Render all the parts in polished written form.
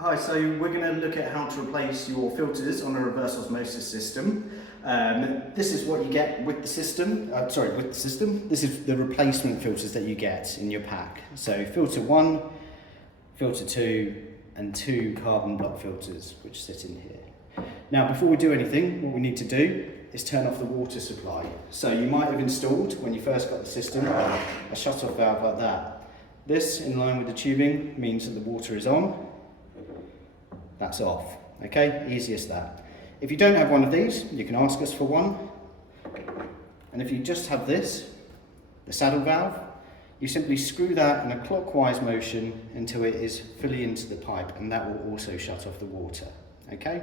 Hi, so we're going to look at how to replace your filters on a reverse osmosis system. This is what you get with the system. This is the replacement filters that you get in your pack. So filter 1, filter 2 and 2 carbon block filters which sit in here. Now before we do anything, what we need to do is turn off the water supply. So you might have installed, when you first got the system, a shut-off valve like that. This, in line with the tubing, means that the water is on. That's off. Okay, easy as that. If you don't have one of these, you can ask us for one. And if you just have this, the saddle valve, you simply screw that in a clockwise motion until it is fully into the pipe, and that will also shut off the water. Okay?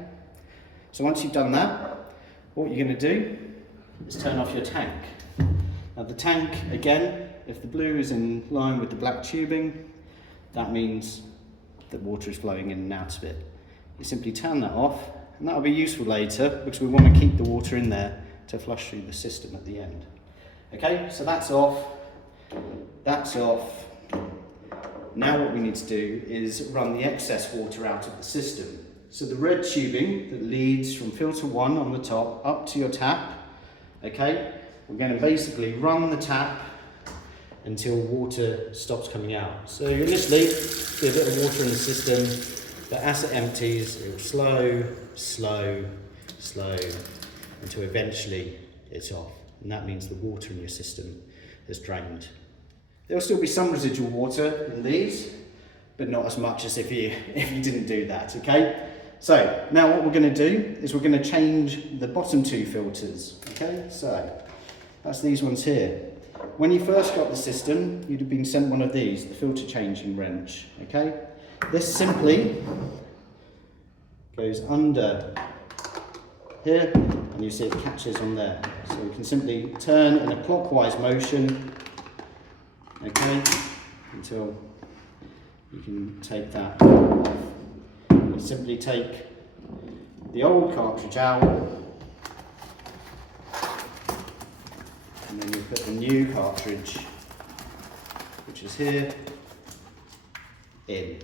So once you've done that, what you're going to do is turn off your tank. Now the tank, again, if the blue is in line with the black tubing, that means that water is flowing in and out of it. You simply turn that off, and that will be useful later because we want to keep the water in there to flush through the system at the end. Okay, so that's off, that's off. Now what we need to do is run the excess water out of the system. So the red tubing that leads from filter 1 on the top up to your tap, okay, we're going to basically run the tap until water stops coming out. So initially, there's a bit of water in the system, but as it empties, it will slow, until eventually it's off. And that means the water in your system has drained. There will still be some residual water in these, but not as much as if you didn't do that, okay? So now what we're going to do is we're going to change the bottom 2 filters, okay? So that's these ones here. When you first got the system, you'd have been sent one of these, the filter changing wrench, okay? This simply goes under here, and you see it catches on there. So we can simply turn in a clockwise motion, okay, until you can take that off. You simply take the old cartridge out, and then you put the new cartridge, which is here, in.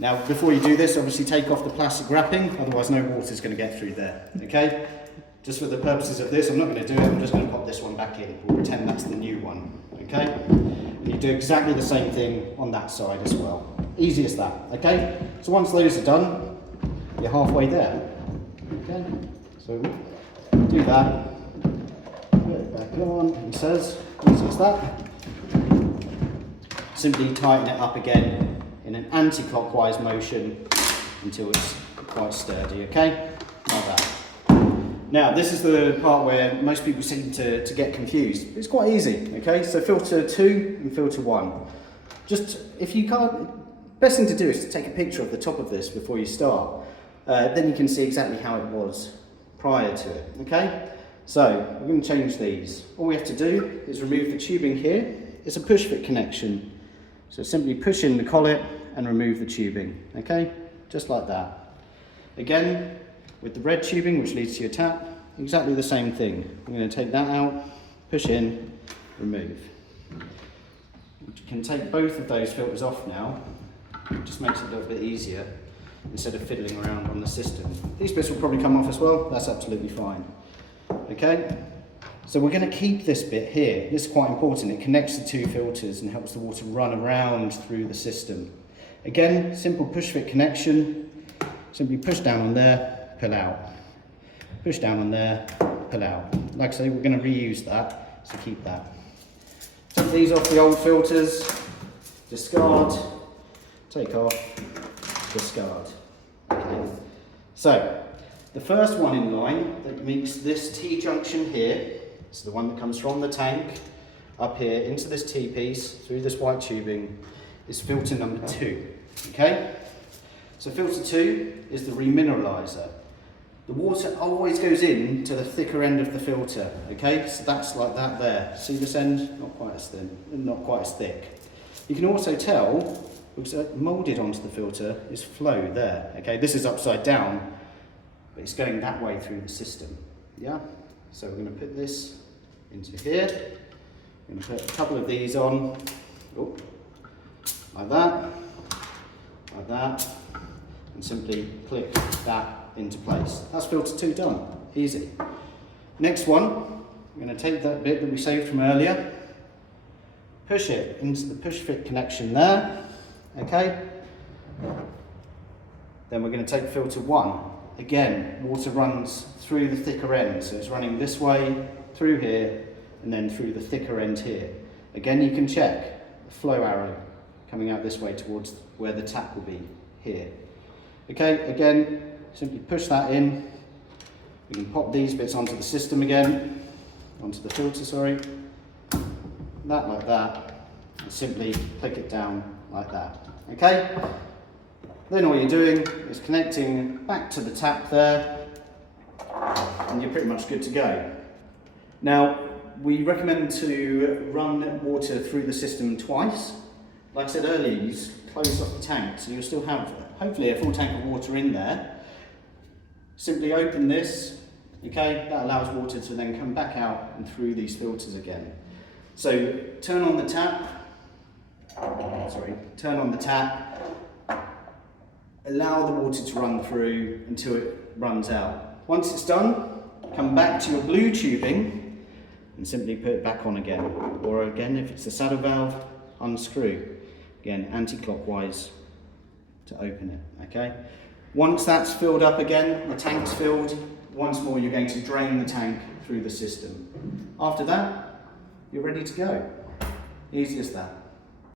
Now before you do this, obviously take off the plastic wrapping, otherwise no water is going to get through there, okay? Just for the purposes of this, I'm not going to do it, I'm just going to pop this one back in. We'll pretend that's the new one, okay? And you do exactly the same thing on that side as well. Easy as that, okay? So once those are done, you're halfway there, okay? So do that, put it back on, it says, easy as that. Simply tighten it up again in an anti-clockwise motion until it's quite sturdy, okay? Like that. Now, this is the part where most people seem to get confused. It's quite easy, okay? So filter 2 and filter 1. Just, if you can't, best thing to do is to take a picture of the top of this before you start. Then you can see exactly how it was prior to it, okay? So, we're going to change these. All we have to do is remove the tubing here. It's a push-fit connection. So simply push in the collet and remove the tubing, okay? Just like that. Again, with the red tubing, which leads to your tap, exactly the same thing. I'm going to take that out, push in, remove. You can take both of those filters off now. It just makes it a little bit easier instead of fiddling around on the system. These bits will probably come off as well, that's absolutely fine. Okay? So we're going to keep this bit here. This is quite important. It connects the 2 filters and helps the water run around through the system. Again, simple push-fit connection. Simply push down on there, pull out. Push down on there, pull out. Like I say, we're going to reuse that, so keep that. Take these off the old filters, discard, take off, discard. Okay. So, the first one in line that meets this T-junction here, so the one that comes from the tank up here into this T-piece through this white tubing, is filter number 2, okay? So filter 2 is the remineralizer. The water always goes in to the thicker end of the filter, okay? So that's like that there. See this end? Not quite as thin, not quite as thick. You can also tell, because moulded onto the filter is flow there, okay? This is upside down, but it's going that way through the system, yeah? So we're going to put this into here. We're going to put a couple of these on, like that, and simply click that into place. That's filter 2 done. Easy. Next one, I'm going to take that bit that we saved from earlier, push it into the push fit connection there, okay? Then we're going to take filter 1. Again, water runs through the thicker end, so it's running this way, through here, and then through the thicker end here. Again, you can check the flow arrow coming out this way towards where the tap will be, here. Okay, again, simply push that in. We can pop these bits onto the system again, onto the filter, sorry. That like that, and simply click it down like that. Okay? Then all you're doing is connecting back to the tap there, and you're pretty much good to go. Now, we recommend to run water through the system twice. Like I said earlier, you close off the tank, so you'll still have hopefully a full tank of water in there. Simply open this, okay, that allows water to then come back out and through these filters again. So turn on the tap, allow the water to run through until it runs out. Once it's done, come back to your blue tubing and simply put it back on again. Or again, if it's a saddle valve, unscrew. Again, anti-clockwise to open it, okay? Once that's filled up again, the tank's filled, once more you're going to drain the tank through the system. After that, you're ready to go. Easy as that.